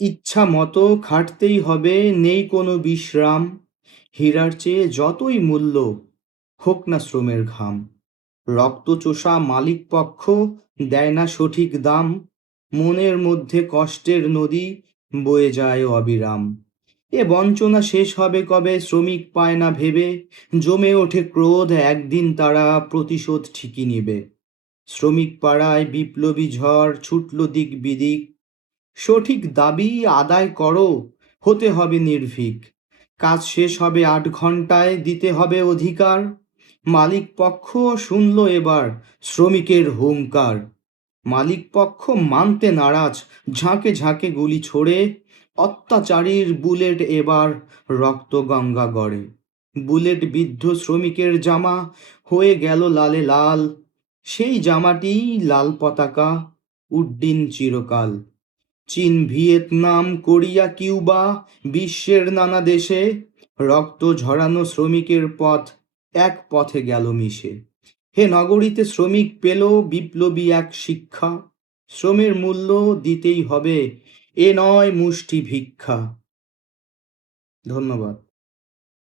ইচ্ছা মতো খাটতেই হবে, নেই কোনো বিশ্রাম। হীরার চেয়ে যতই মূল্য, হোক না শ্রমের ঘাম। রক্তচোষা মালিক পক্ষ দেয় না সঠিক দাম। মনের মধ্যে কষ্টের নদী বয়ে যায় অবিরাম। এ বঞ্চনা শেষ হবে কবে, শ্রমিক পায় না ভেবে। জমে ওঠে ক্রোধ, একদিন তারা প্রতিশোধ ঠিকই নেবে। শ্রমিক পাড়ায় বিপ্লবী ঝড় ছুটল দিক বিদিক। সঠিক দাবি আদায় করো, হতে হবে নির্ভীক। কাজ শেষ হবে ৮ ঘন্টায়, দিতে হবে অধিকার। মালিক পক্ষ শুনল এবার শ্রমিকের হুংকার। মালিক পক্ষ মানতে নারাজ, ঝাঁকে ঝাঁকে গুলি ছোড়ে। অত্যাচারীর বুলেট এবার রক্ত গঙ্গা গড়ে। বুলেট বিদ্ধ শ্রমিকের জামা হয়ে গেল লালে লাল। সেই জামাটি লাল পতাকা উড্ডিন চিরকাল। চীন, ভিয়েতনাম, কোরিয়া, কিউবা, বিশ্বের নানা দেশে রক্ত ঝরানো শ্রমিকের পথ এক পথে গেল মিশে। হে নগরীতে শ্রমিক পেল বিপ্লবী এক শিক্ষা। শ্রমের মূল্য দিতেই হবে, এ নয় মুষ্টি ভিক্ষা। ধন্যবাদ।